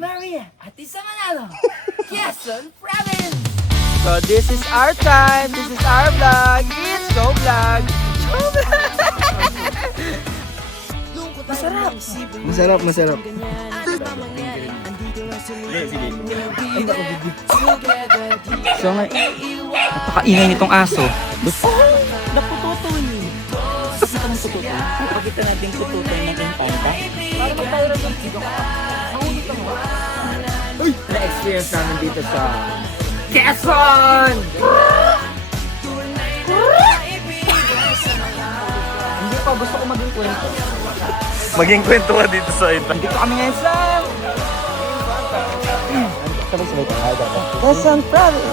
Maria at sa Manalo, Quezon Province. So this is our time, this is our vlog, it's Show Vlog. Show Vlog! Masarap! Masarap, masarap. So nga, napakaingay nitong aso. Napututoy. Ang pututoy. Pakita natin pututoy natin panta. Para magpahirap yung dito ka. Na-experience namin dito sa Quezon! Hindi pa, gusto ko maging kwento. Maging kwento ka dito sa ito. Dito kami ngayon sa... Quezon Province!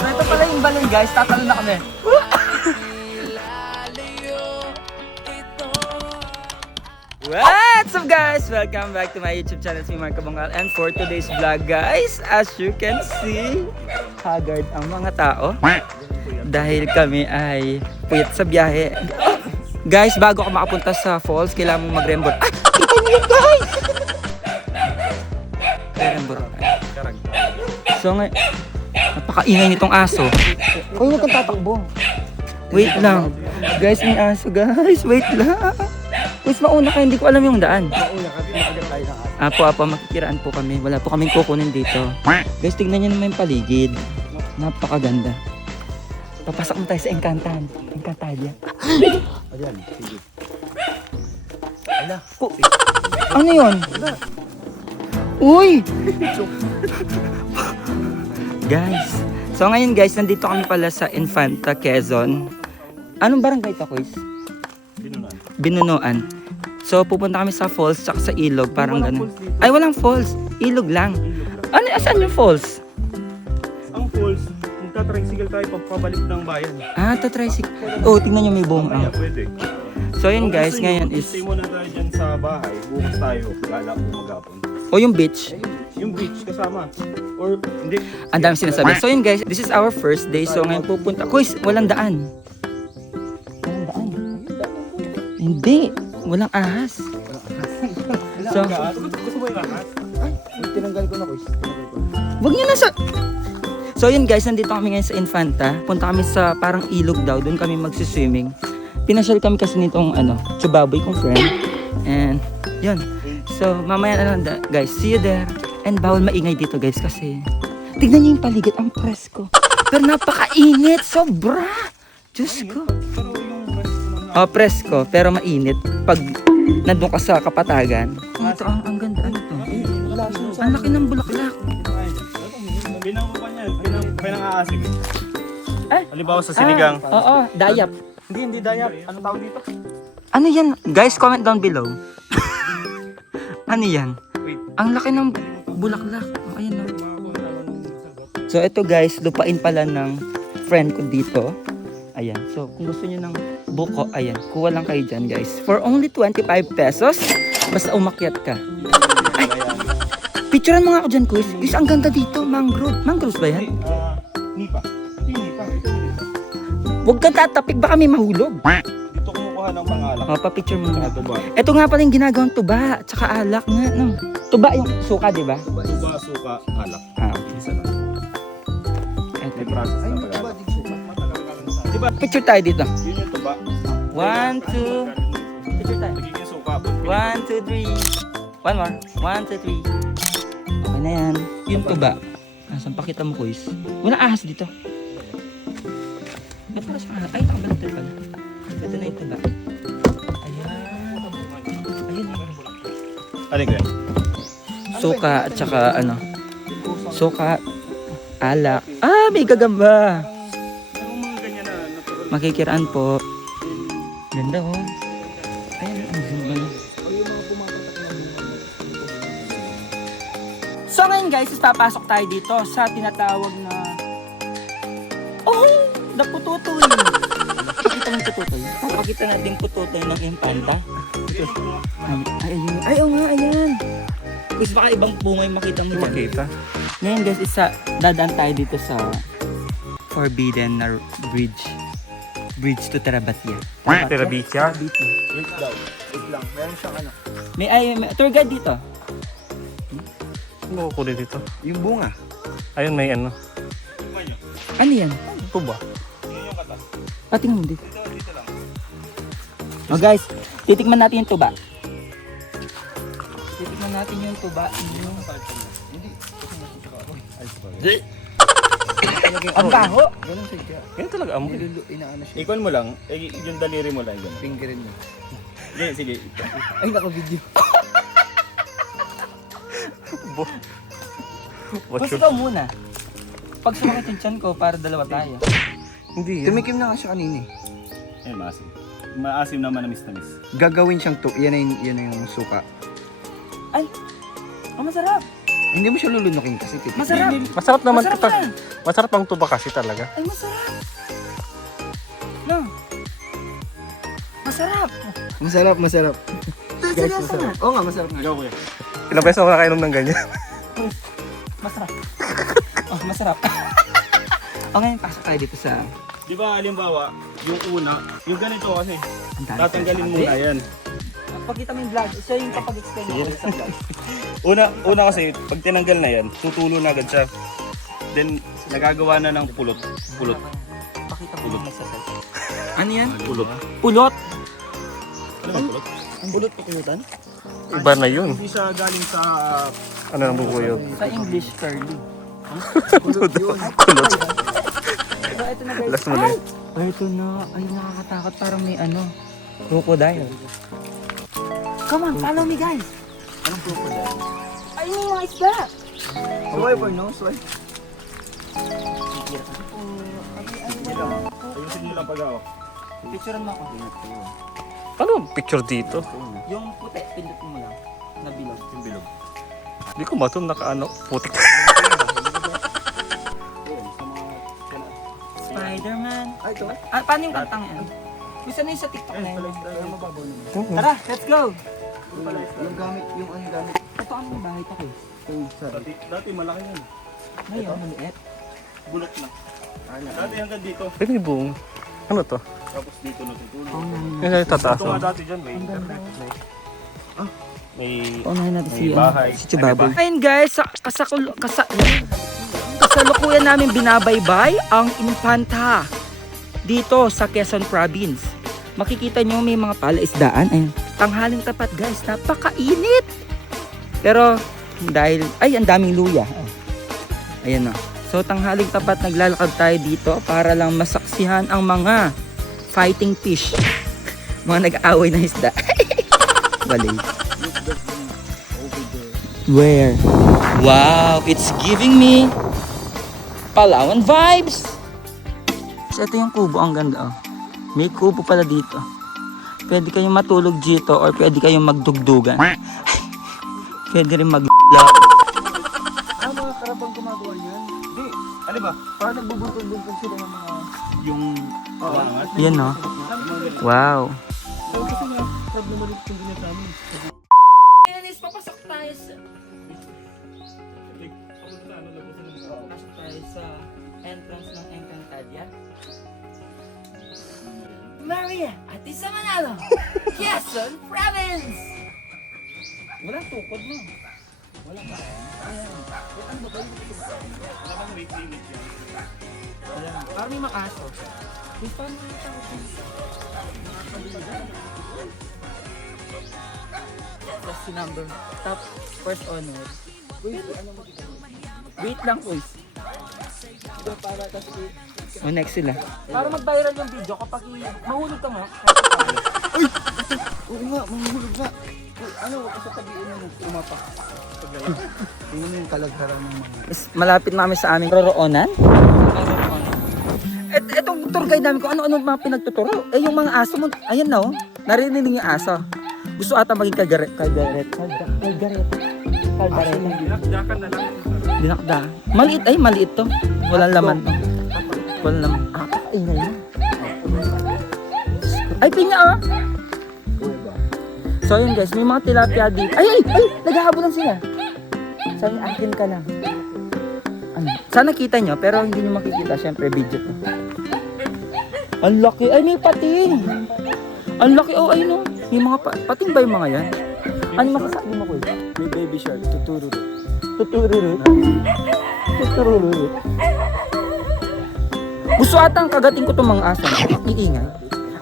So ito pala yung balon guys, tatalo na kami. What's up guys? Welcome back to my YouTube channel, si Marco Bongal. And for today's vlog guys, as you can see, haggard ang mga tao. Dahil kami ay puyat sa biyahe. Guys, bago ka makapunta sa falls, kailangan mong mag-rembor. Ah! Kita niyo yun guys! Rembor. So nga, napakaingay nitong aso. Uy, huwag kang tatakbo. Wait lang. Guys, may aso guys. Wait lang. Guys, mauna ka, hindi ko alam yung daan. Apo, makikiraan po kami. Wala po kaming kukunin dito. Guys, tignan nyo naman yung paligid. Napakaganda. Papasok mo tayo sa Encantadia. Encantadia. Ayan, sige. Ano yun? Uy! Guys, so ngayon guys, nandito kami pala sa Infanta, Quezon. Anong barangay ito, Kuis? Binunuan. So pupunta kami sa falls tsaka sa ilog, parang ganun. Ay, walang falls. Ilog lang. Ano, asan yung falls? Ang falls, magta-tricycle tayo pagpabalik ng bayan. Ah, tricycle. Oh, tingnan nyo may buong Kaya pwede. So yun guys, Kung gusto ngayon nyo, is... stay muna tayo dyan sa bahay. Bukas tayo, gala po maghapon. Oh, yung beach. Yung beach kasama. Or hindi. Ang dami sinasabi. So yun guys, this is our first day. So ngayon pupunta. Kuis, walang daan. Walang daan. Hindi. Walang ahas. So, Gusto mo yung ahas? tinanggal ko na, Kuis. Wag niyo na sa... So yun guys, nandito kami ngayon sa Infanta. Punta kami sa parang ilog daw. Doon kami magsiswimming. Pinasyal kami kasi nitong chubaboy kong friend. And yun. So mamaya na lang guys. See you there. And bawal maingay dito guys kasi tignan niyo yung paligid, ang presko. Pero napakainit, sobra. Diyos ko. Oh, presko, pero mainit. Pag nandun ka sa kapatagan. Ito, ang ganda. Ano to? Ang laki ng bulaklak. Binang ko pa niyan. Binang-aasig. Eh? Halimbawa sa sinigang. Oo, dayap. Hindi dayap. Ano tawag dito? Ano yan? Guys, comment down below. Ano yan? Wait. Ang laki ng bulaklak. Oh, ayan na. So ito guys, lupain pala ng friend ko dito. Ayan. So kung gusto niyo ng buko, ayan. Kuha lang kayo dyan guys. For only 25 pesos, basta umakyat ka. Ay! Picturean mo nga ako dyan, Kuis. Is, ang ganda dito. Mangrove. Mangroves ba yan? Nipa. Nipa. Huwag kang tatapik, baka may mahulog. Dito kumukuha ng pangalan. O, pa-picture mo nga. Tuba. Ito nga pala yung ginagawang tuba, tsaka alak nga, no? Tuba yung suka, di ba? Tuba, suka, alak. Ah, okay. Isa lang. Ito. May process na pag Diba? Picture tayo dito. Yun yung tuba. 1, 2. Picture tayo. Nagiging suka. 1, 2, 3. One more. 1, 2, 3. Okay na yan. Yung tuba. Asan pakita mo, Kuis? Wala ahas dito. Ba't wala sa ahas? Ay, nakabalito pala. Ito na yung tuba. Ayan. Ayun. Alin ko yan? Suka at saka suka, alak. Ah, may gagamba. Anong mga ganyan na natural? Makikiraan po. Ganda oh. Ayan, ang ganda. So ngayon guys, papasok tayo dito sa tinatawag na napututoy. Pakita ng pututoy. Pakita natin pututoy ng Infanta. Ay, oo nga, ayan. Gusto baka ibang bunga yung makita mo dyan. Makita. Ngayon guys, dadaan tayo dito sa Forbidden na Bridge. Bridge to Tarabatia. Terabitia? Tarabatia. Wait lang. Meron siyang May tour guide dito. Ano kukunin dito? Yung bunga. Ayun, may ano. Ano yan? Ito ba? Patingin mo dito. Oh guys, titikman natin yung tuba. Titikman natin yung tuba. Ang baho. Ganun siya. Yan talaga amoy. Inaano siya. Ikon mo lang. Yung daliri mo lang. Ganun. Fingerin mo. Sige, sige. Ay, naka-video. What's Gusto ko muna. Pag sumakit yung tiyan ko, para dalawa tayo. Hindi yan. Tumikim na nga siya kanina eh. Ayun, maasim. Maasim na manamis-tamis. Gagawin siyang yan na yung suka. Ay! Oh, masarap! Hindi mo siya lulunukin kasi titik. Masarap! Masarap naman Masarap ito. yan! Masarap ang tuba kasi talaga. Ay, masarap! No! Masarap! Masarap, masarap. Guys, Seryoso masarap. na! Oo nga, masarap nga. Ikaw, kuya. Ilang beses ako nakainom ng ganyan. Masarap! Oh, masarap! O ngayon, pasok tayo dito sa... Di ba, halimbawa, yung una, yung ganito kasi, Ang dami tatanggalin sinasabi. muna yan. Pagkita mo yung vlog, siya yung kapag-explain mo sa vlog. Una kasi, pag tinanggal na yan, tutulo na agad siya. Then, nagagawa na ng pulot. Pulot. Pakita mo yung nagsasalita. Ano yan? Pulot. Pulot! Ano yung pulot? Pulot pulutan? Iba na yun. Hindi siya galing sa... Ano nang bubuyog? Sa English, curly. Kulot. So, ito na guys. Last mo na yun. Ay, ito na. Ay, nakakatakot. Parang may ano. Crocodile. Come on, follow me guys. Anong crocodile? Ay, may mga isda. Swipe or no swipe? Ayusin nyo lang pag-awa. Picturean mo ako. Ano ang picture dito? Yung puti, pindutin mo lang. Nabilog. Yung bilog. Hindi ko matum nakaano. Putik. Spider-Man. Ay, ito. Ah, paano yung kantang yan? Gusto na yung sa TikTok na yun. Kaya mababaw naman. Tara, let's go! Yung gamit, yung ano gamit. Ito ano yung bahay ko eh. Yung sa... Dati malaki yan. Ngayon, maliit. Bulok na. Dati hanggang dito. Ay, may buong. Ano to? Tapos dito natutulo. Yan ay tataas. Ito nga dati dyan, may ganda. may Paunahin natin may bahay. si Chubaboy. Ayun guys, kasalukuyan namin binabaybay ang Infanta dito sa Quezon Province. Makikita nyo may mga palaisdaan. Ayun, tanghaling tapat guys, napakainit. Pero dahil, ay ang daming luya. Ayan o. So tanghaling tapat naglalakad tayo dito para lang masaksihan ang mga fighting fish. Mga nag-aaway na isda. Balay. Where? Wow, it's giving me Palawan vibes. So ito yung kubo, ang ganda oh. May kubo pala dito. Pwede kayong matulog dito or pwede kayong magdugdugan. Pwede rin mag mga karabang gumagawa niyan. Hindi. Ano ba? Parang nagbubuntun-buntun sila ng mga... Yung langat. Yan no. Wow. So, kasi nga, crab na malit yung ginit namin. Ayan is papasok tayo sa papasok tayo sa entrance ng Encantadia. Maria at isa Manalo, Quezon Province! Walang tukod mo. Walang ba? Ayan. Ano ba ba? Wala bang weight limit yan? Wala. Parang may makaso. Yung paano yung takot mo? That's the number. Top first honor. Wait, ano mo dito? Wait lang, boys. Ito para kasi... Oh, next sila. Para mag-viral yung video kapag mahulog ka nga. Oo nga, mahulog nga. Ano, sa tabiin mo, umapak. Tingnan mo yung kalagharan ng mga... Malapit namin sa aming roroonan. Etong tour guide namin kung ano-ano mga pinagtuturo. Eh yung mga aso mo, ayan na oh. Narinig yung aso. Gusto ata maging kaldareta. Dinakdakan na lang. Dinakda. Maliit ay maliit to. Walang laman to. Walang laman. Ay na yun. Ay pinya ah. So yun guys, may mga tilapia dito. Ay! Naghahabulan sila. Sabi akin ka lang. Ano? Sana kita nyo, pero hindi nyo makikita. Siyempre, video to. Ang laki. Ay, may pating. Ang laki. Oh, ayun oh. May mga pating ba yung mga yan? Ano masasabi mo ko? May baby shark, tutururu. Tutururu. Tutururu. Gusto atang kagating ko itong mga aso. Iingay.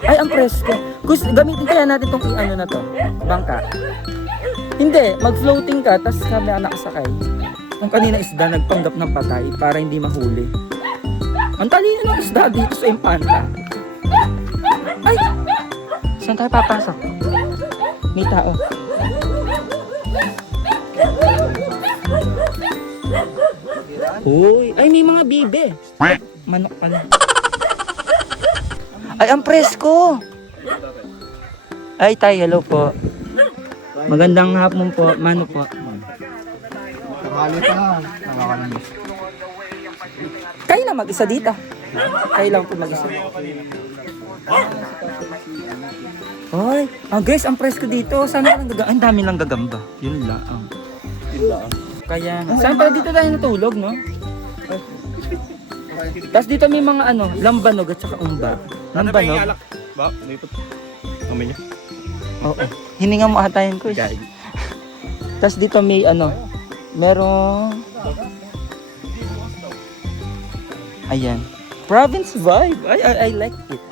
Ay, ang presko. Gusto, gamitin kaya natin itong ano na to. Bangka. Hindi, mag-floating ka, tapos sabi na nakasakay. Ang kanina isda, nagpanggap ng patay para hindi mahuli. Ang talino ng isda dito sa Infanta. Ay! Saan tayo papasok? May tao. Uy, ay may mga bibe. Manok pala. Ay, ang presko. Ay, tay, hello po. Magandang hapon po. Mano po? Nakakali pa lang. Nakakalimutan. Kayo lang mag-isa dito. Kayo lang po mag-isa. Hoy, guys, ang presko dito. Sana lang ang dami lang gagamba. Yun lang. Kaya, saan pala dito tayo natulog, no? Tapos dito may mga lambanog at saka umba. Lambanog? Ba, dito. Kamay niya. Oo. Hininga mo ata yun, Kuya. Tapos dito may merong... Ayan. Province vibe. I like it.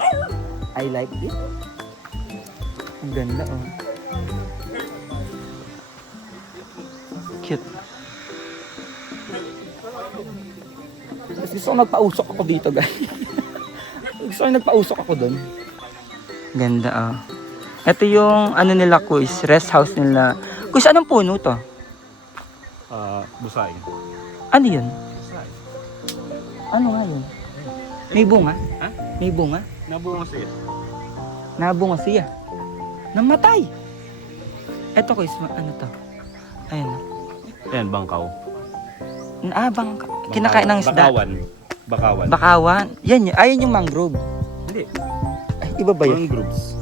I like it. Ang ganda, oh. Cute. Tapos gusto ko nagpausok ako dito, guys. Gusto ko nagpausok ako doon. Ganda, oh. Ito yung nila, Kuis, rest house nila. Kuis, anong puno to? Busay. Ano yun? Ano nga yun? May bunga? Ha? May bunga? Nabunga siya. Nabunga siya. Namatay! Ito, Kuis, ano to? Ayun. Yan, bangkaw. Bangka. Kinakain ng isda. Bakawan. Bakawan. Yan, ayun yung mangrove. Hindi. Ay, iba ba yun? Mangroves.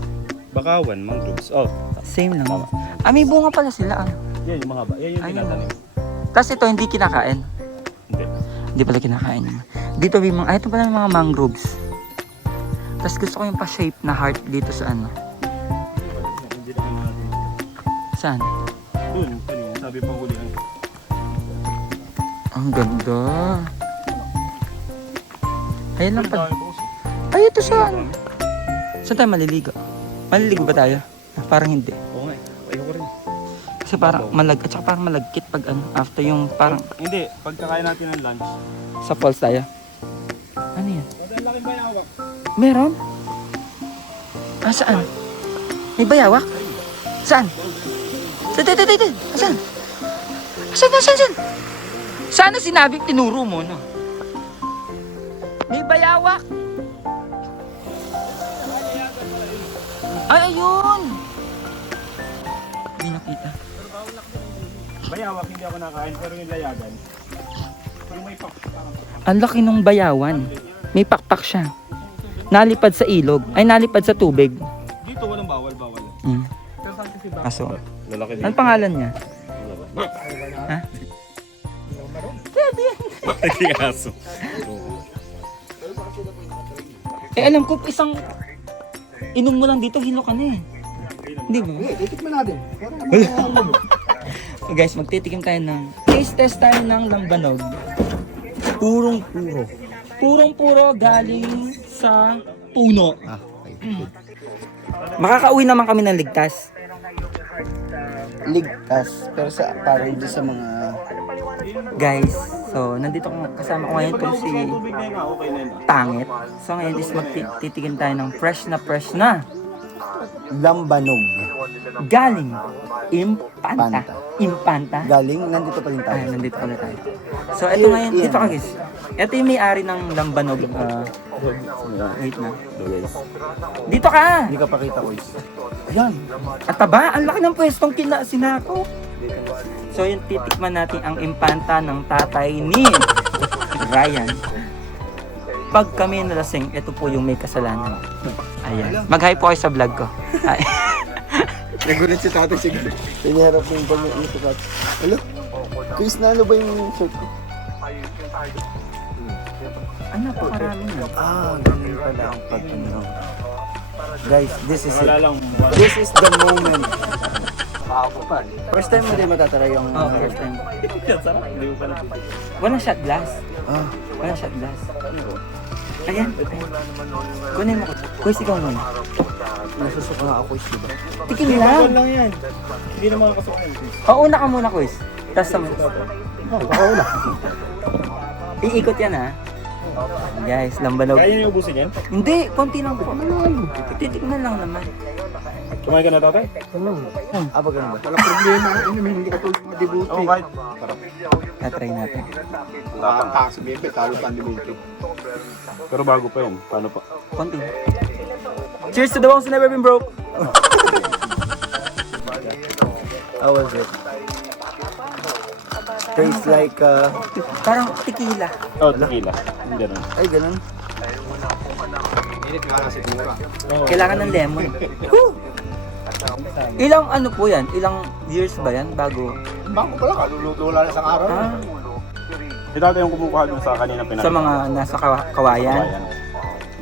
Bakawan, mangroves. Oh, Same lang. Tama. May bunga pala sila. yan yung mahaba. Yan yung Ayun. tinatanim. Tapos ito, hindi kinakain. Hindi. Hindi pala kinakain yun. Dito may mga, ito pala yung mga mangroves. Tapos gusto ko yung pa-shape na heart dito sa Hindi naman natin. Saan? Doon, kanina, sabi pa huli ang... Ang ganda. Ayan lang pala. Dami po kasi. Ay, ito saan? Saan tayo maliligo? Maliligo ba tayo? Parang hindi. Oo nga eh. Ayoko rin. Kasi parang at saka parang malagkit pag after yung parang Hindi, pagkakain natin ng lunch. sa falls tayo. Ano yan? Ang laking bayawak. Meron? Saan? May bayawak? Saan? Saan? Saan? Sana sinabing tinuro mo, no? May bayawak! Ay, ayun! Hindi nakita. Bayawak, hindi ako nakain, pero yung layagan. Yung may Ang laki ng bayawan. May pakpak siya. Nalipad sa ilog. Ay, nalipad sa tubig. Dito walang bawal. Aso. Lalaki din. Anong pangalan niya? Ha? Hindi aso. Alam ko, isang inom mo lang dito, hilo ka na eh. Hindi ba? Itikman natin. So guys, magtitikim tayo ng taste test tayo ng lambanog. Purong-puro galing sa puno. Makakauwi naman kami ng ligtas. Ligtas. Pero para hindi sa mga... Guys, so nandito kasama ko ngayon itong si Tubig na yun, okay na yun. Tangit. So ngayon is magtitikim tayo ng fresh na Lambanog. galing Infanta. Infanta. Galing, nandito pa rin tayo. Nandito pala tayo. So ito ngayon, dito ka guys. Ito yung may-ari ng lambanog. Wait na. Dito ka! Hindi ka pakita ko. Yan. At taba, ang laki ng pwestong sinako. So yun, titikman natin ang Infanta ng tatay ni Ryan. Pag kami nalasing, ito po yung may kasalanan. Ayan. Mag-hi po kayo sa vlog ko. Ay. Nagulit si tatay siguro. Piniharap mo yung pag-iisip si tatay. Hello? Chris, na ano ba yung shirt ko? Ano po, karami na. Ganun pala ang pag-ano. Guys, this is Wala it. lang. This is the moment. Ako pa. First time mo din matatry yung... Oh, first time. Walang shot glass. Ah, Walang shot glass. Ayan. Kunin mo. Kuis, ikaw muna. nasusuka nga ako is, diba? Tikim lang. lang yan. Hindi na makakasukan. O, una ka muna, Kuis. Tapos sa... Ako na. Iikot yan, ha? Guys, lambanog. Kaya niyo ubusin yan? Hindi, konti lang po. Titikman lang naman. Kumain ka na tatay? Ah, ba ganun ba? Walang problema. Hindi ka tulad mga debuti. Oo, kahit. Tatry natin. Wala pang kaso, bebe. Talo pa ang debuti. Pero bago pa yan. Paano pa? Konti. Cheers to the ones who never been broke. How was it? Tastes like... Parang tequila. Oh, tequila. Hindi rin. Ay, ganun. Kailangan ng lemon. Woo! Ilang ano po yan? Ilang years ba yan bago? Bako pala, kaluluto lang isang araw. Ah, Si tatay yung kumukuha dun sa kanina pinag- sa mga nasa kawayan. Kawayan.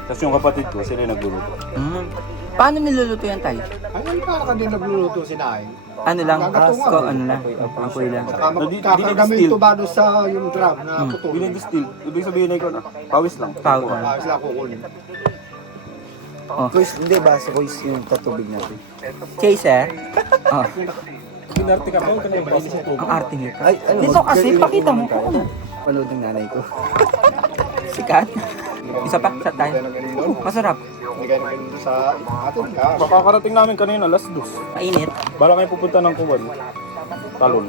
Tapos yung kapatid ko, sila yung nagluluto. Mm. Paano niluluto yan tayo? Ay, parang hindi nagluluto si Nay. Ano lang? Gagatungan. Ko, ano lang? Apoy lang. Saka Di- magkakagamit di- tubado sa yung drum na putol. Binidistil. Ibig sabihin na ikaw na. Pawis lang. Pawis. Ah, sila kukunin. Oh. Kuis, hindi ba? Sa kuis yung tatubig natin. Chaser. Oh, Binarte ka pa, ito na yung ang arte nito. Ay, ano? Dito kasi, pakita mo kung ano. Panood ng nanay ko. Sikat. Isa pa, shot tayo. Masarap. Hindi ka naganda sa atin ka. Makakarating namin kanina, alas 2. Mainit. Bala kayo pupunta ng Kuwan. Talon.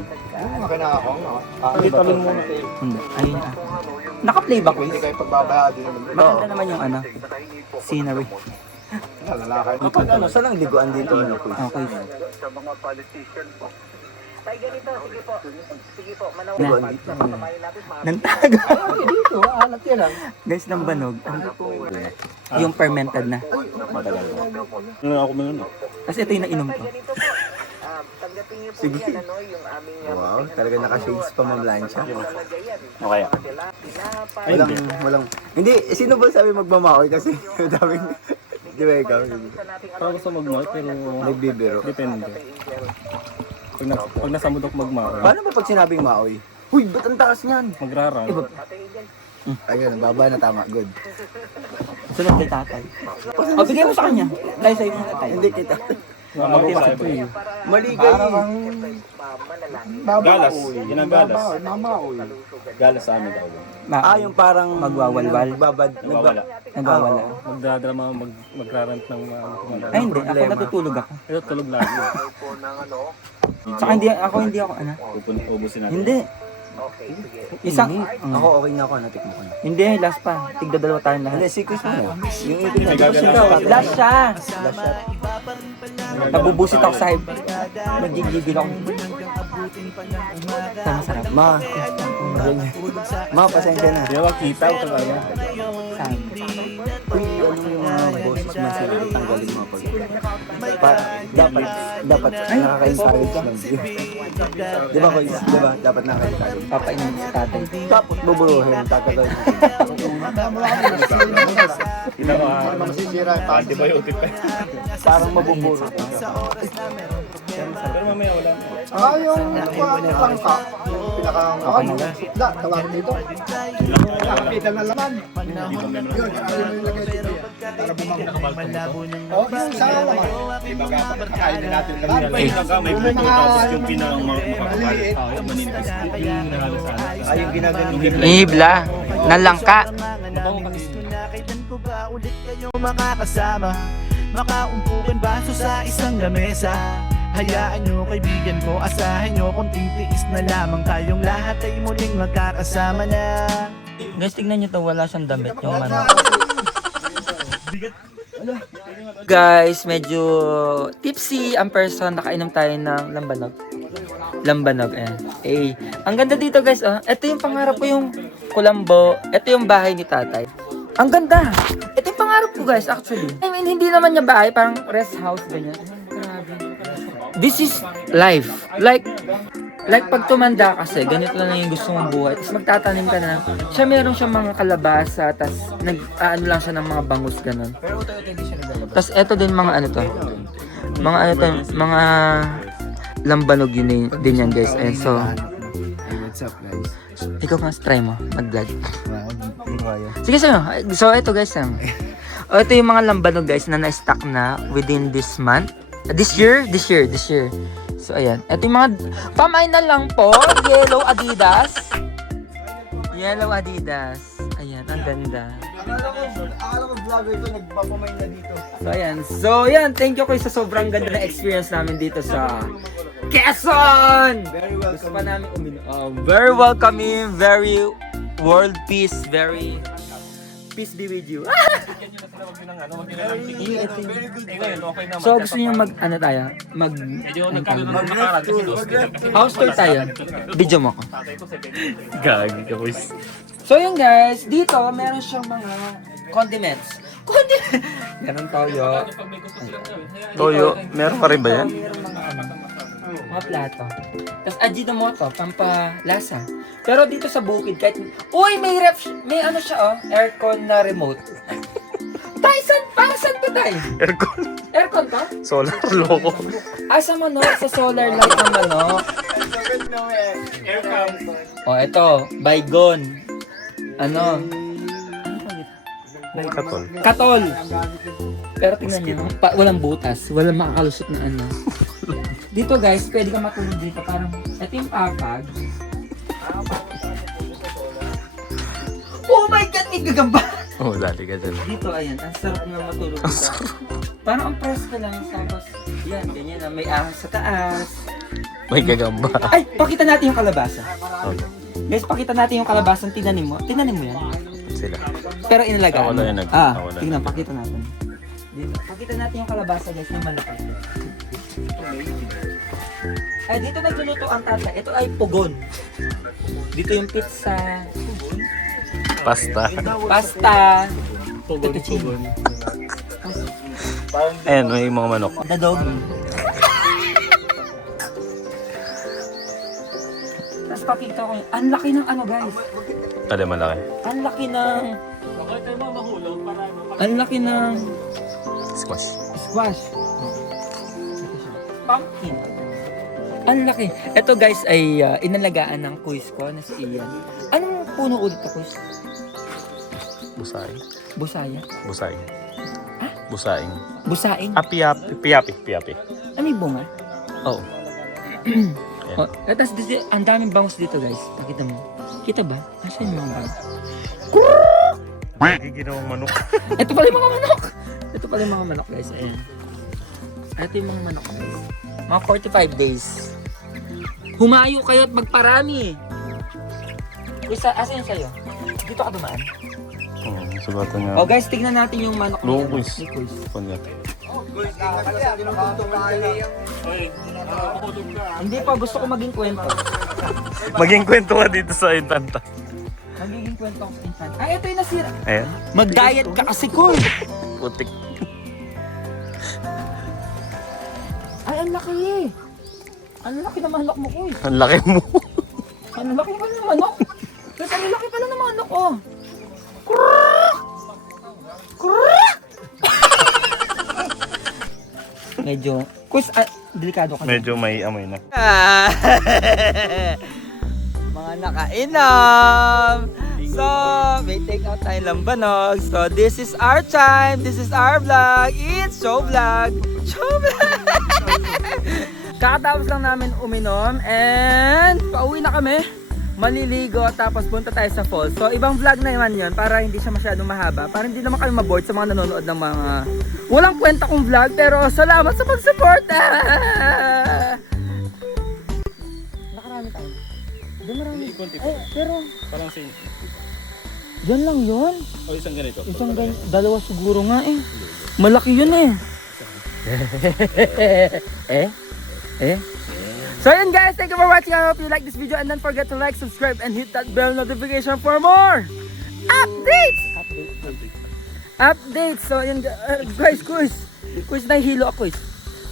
Makina ako. Hindi, talon muna. Hindi. Ayun ah. Naka-play ba, Kuis? Hindi kayo pagbabaya din naman. Maganda naman yung ano, scenery. Lalakay. Kapag ano, saan ang liguan dito mga kuis? Okay. Liguan Na, dito. nantago. Dito, alat yan lang. Guys, ng banog. Yung fermented na. Matagal. Ano ako meron eh. Kasi ito yung nainom ko. Sige. Wow, talaga naka-shades pa mamlansya. O kaya? Walang. Hindi, sino ba sabi magmamaoy kasi daming. Di ba ikaw? Parang gusto mag-mall pero Nagbibiro. depende. Pag nasa mundok mag-mall, Paano ba pag sinabing maoy? Huy, ba't ang taas niyan? magrarang. Ayun, ang baba na tama. Good. Sunod kay tatay. O, bigay mo sa kanya. Tayo sa'yo muna tayo. Hindi kita. Ako sa ito eh. Maligay. Galas. Yan ang galas. Mamaoy. Galas sa amin daw. Yung parang Magwawalwal. Nawawala. Nagwawala. Magdadrama, magrarant ng Ay, hindi. Ako natutulog ako. ito tulog lagi. Saka hindi ako, ano? Ubusin natin. Hindi. Isang, Ako okay na ako, natikmo ko na. hindi, last pa. Tigda dalawa tayong Hindi, lahat. secret mo na. Yung ipin na. Last siya. Last shot. Nabubusit ako sa nagigigil ako. Sa masarap. Ma, pasensya na. Di ba kita ko talaga. Saan? Uy, ano yung mga boses mo sila tanggalin mo pag... Dapat nakaka-encourage lang. Di ba, Koy? Di ba? Dapat nakaka-encourage. Papainom sa tatay. Tapos buburuhin, tatagay. Masisira yung antibiotic pa. Parang mabuburo. Pero mamaya wala. Yung langka, yung pinaka-sukda, tawag dito. Nakakita na laman. Yun, yung ilagay dito. Para bumangko. Yung sa laman. Ibaga, pagkakain na natin lang. May langka, may buto, tapos yung pinang makakapal. Maninipis. Ay, yung ginaganong Ibla. Nalangka. Kailan ko ba ulit kayo makakasama? Makaumpukan baso sa isang lamesa. Hayaan nyo kaibigan ko, asahan nyo konting tiis na lamang. Tayong lahat ay muling magkakasama na. Guys, tignan nyo to. Wala siyang damit yung manok. Guys, medyo tipsy ang person. Nakainom tayo ng lambanog. Lambanog, eh. Ang ganda dito, guys, oh. Ito yung pangarap ko, yung kulambo. Ito yung bahay ni tatay. Ang ganda. Ito yung pangarap ko, guys, actually. I mean, hindi naman niya bahay, parang rest house, ganyan. Grabe. This is life. Like pag tumanda kasi, ganito na lang yung gusto mong buhay. Tapos magtatanim ka na lang. Siya meron siyang mga kalabasa, tapos ano lang siya ng mga bangus, ganun. Tapos eto din mga ano to. Mga ano to, mga lambanog yun din yan guys. Ayan, so, Hey, what's up guys? ikaw mas try mo, mag-vlog. Hindi ko kaya. Sige sa'yo. So, ito guys. Ito yung mga lambanog guys na na-stock na within this month. This year. So, ayan. Ito yung mga pamain na lang po. Yellow Adidas. Ayan, ang ganda. Akala ko vlogger ito, nagpapamay na dito. So, ayan. Thank you ko sa sobrang ganda na experience namin dito sa Quezon! Very Gusto welcome. pa namin very welcoming, very world peace, very peace be with you. So gusto niyo mag ano tayo? House tour tayo. Video mo ko. Gagi ka, boys. So yun guys, dito meron siyang mga condiments. Meron toyo. Toyo, meron pa rin ba yan? Meron mga plato. Tapos Ajinomoto, pampalasa. Pero dito sa bukid, kahit... Uy, may ano siya oh, aircon na remote. Tyson, para saan to tayo? Aircon. Aircon to? Solar, loko. Sa manok, sa solar light ng manok. Oh, ito, Baygon. Ano? Katol. Katol. Pero tingnan niyo, walang butas, walang makakalusot na ano. Dito guys, pwede ka matulog dito. Parang, ito yung papag. Oh my God, may gagamba! Oh, dali ka dyan. Dito, ayan, ang sarap na matulog dito. Parang ang presko lang, tapos, yan, ganyan na, may ahas sa taas. May gagamba. Ay, pakita natin yung kalabasa. Okay. Guys, pakita natin yung kalabasa, tinanim mo yan. Sila. Pero inalagaan Ako mo. na yan, ako na. Tingnan, pakita natin. Dito, pakita natin yung kalabasa guys, yung malaki. Ay, dito nagluluto ang tatay. Ito ay pugon. Dito yung pizza. Pasta. Pasta. Fettuccine. Ayan, may mga manok. Dadog. Tapos pakita ko, ang laki ng ano guys. Kada malaki. Ang laki ng Squash. squash. Pumpkin. Ang laki. Ito guys ay inalagaan ng kuis ko na si Ian. Anong puno ulit ka kuis? Busay. Busaya? Busay. Ha? Busaing. Busaing? Piyapi. Ano yung bunga? Oo. Oh, tapos dito, ang daming bangus dito guys. Pakita mo. Kita ba? Nasaan yung mga bangus? Ginawang manok. Ito pala yung mga manok! Ito pala yung mga manok guys. Ayan. Ito yung mga manok guys. Mga 45 days. Humayo kayo at magparami. Kuya, asan yung sayo? Dito ka dumaan. Subatan nga. Oh guys, tignan natin yung manok Low ni quiz. Kuis. Kunyat. Hindi pa, gusto ko maging kwento. Maging kwento ka dito sa Infanta. Magiging kwento ko sa insan. Ay, ito yung nasira. Ayan. Mag-diet ka kasi Kuy. Putik. Ay, ang laki eh. Ang laki ng manok mo Kuy. Ang laki mo. Ang laki pala ng manok. Kasi ang laki pala ng manok oh. Medyo, kus, delikado ka na. Medyo may amoy na. Mga nakainom. So, may take out tayo lambanog. So, this is our time. This is our vlog. It's Show Vlog. Show Vlog. Kakatapos lang namin uminom and pauwi na kami. Maliligo tapos punta tayo sa falls. So ibang vlog na naman yun para hindi siya masyadong mahaba. Para hindi naman kami maboard sa mga nanonood ng mga walang kwenta kong vlog. Pero salamat sa pag-suporta! Nakarami tayo. Doon marami. Pero Parang same. yan lang yun. O isang ganito. Isang dalawa siguro nga eh. Malaki yun eh. So yun guys, thank you for watching. I hope you like this video and don't forget to like, subscribe, and hit that bell notification for more updates! Updates! So yun guys, quiz na hilo ako guys.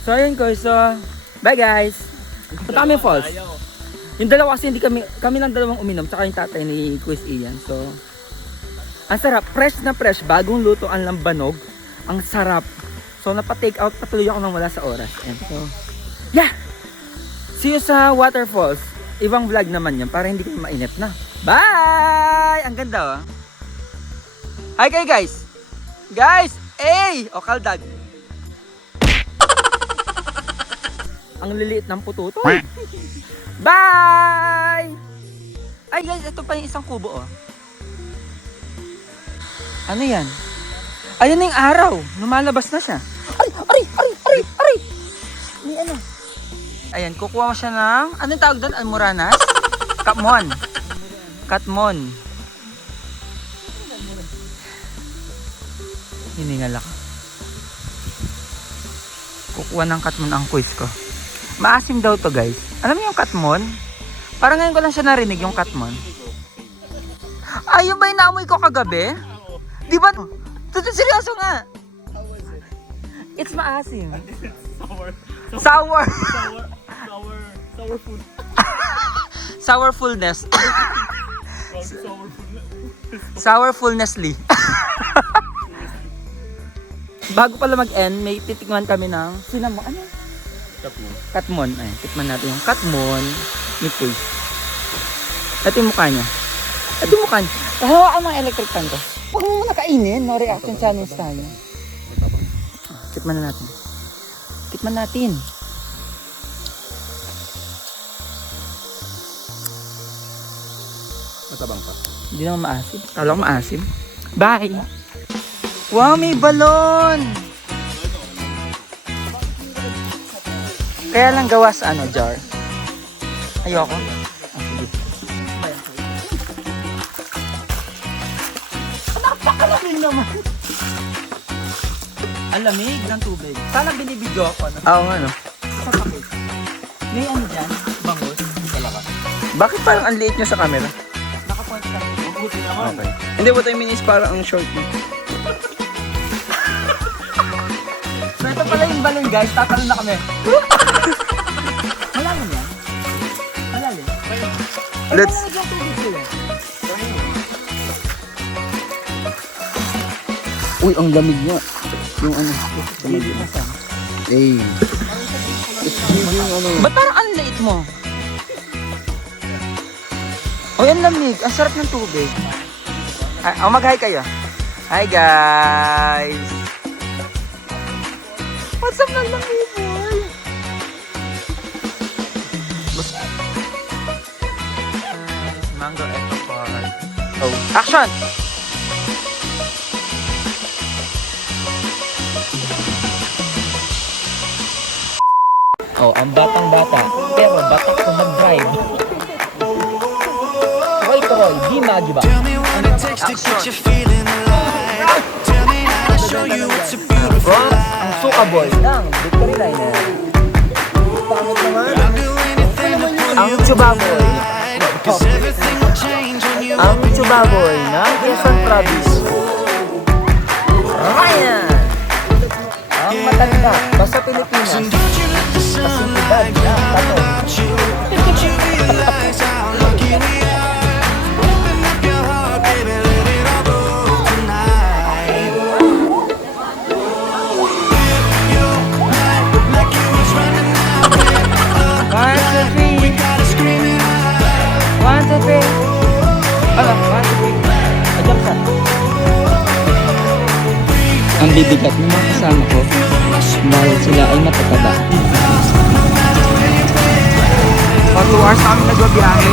So yun guys, so bye guys! Punta kami falls. Yung dalawa kasi hindi kami lang dalawang uminom, tsaka yung tatay ni Quiz Ian. So ang sarap, fresh na fresh, bagong luto ang lambanog. Ang sarap. So napa-take out, patuloy ako nang wala sa oras. And so, yeah! See you sa waterfalls. Ibang vlog naman yan para hindi kayo mainit na. Bye! Ang ganda, oh. Hi kayo, guys. Guys! Hey! O, kaldag. Ang liliit ng pututoy. Bye! Ay, guys, ito pa yung isang kubo, oh. Ano yan? Ayun na yung araw. Lumalabas na siya. Aray! May ano? Ayan, kukuha mo siya ng... Anong tawag doon? Almoranas? Katmon. Hiningal ako. Kukuha ng katmon ang quiz ko. Maasim daw to, guys. Alam mo yung katmon? Parang ngayon ko lang siya narinig yung katmon. Ayun ba yung naamoy ko kagabi? Di ba? Seryoso nga. It's maasim. Sour food. Sourfulness. Sourfulnessly. Bago pala mag-end, may titikman kami ng cinnamon. Ano? Katmon. Ay, tikman natin yung katmon ni taste. Ito yung mukha niya. Hawa ang mga electric fan ko. Huwag mo muna kainin. No reaction challenge tayo. Tikman na natin. Matabang pa. Hindi naman maasim. Kala ko maasim. Bye! Wow, may balon! Kaya lang gawa sa ano, jar. Ayoko. Sige. Napakalamig naman! Ang lamig ng tubig. Sana binibidyo ako, no? Oo nga, no? Sa pakit. May ano dyan? Bangus? Bakit parang ang liit nyo sa camera? Nakapoint ka. Okay. Hindi, what I mean is parang ang short mo. So ito pala yung balon, guys. Tatalon na kami. Malalim yan? Malalim? Let's... Uy, ang lamig niya. Yung ano. Eh. Ba't parang ang liit mo? Uy, ang lamig. Ang sarap ng tubig. Mag-hi kayo. Hi, guys. What's up ng lamig, boy? Mango Eco Park. Oh, action! Oh, ang batang-bata. Pero batak ko mag-drive. Troy, di magiba. From ang Suka Boy ng Victory Liner. Pangit naman. Ang Chubaboy. Ang Chubaboy ng Quezon Province. Ryan! Ang matanda, basta Pilipinas. Pasimplidad ng tato. Ang bibigat ng mga kasama ko dahil sila ay matataba. 2 hours kami nagbabiyahe.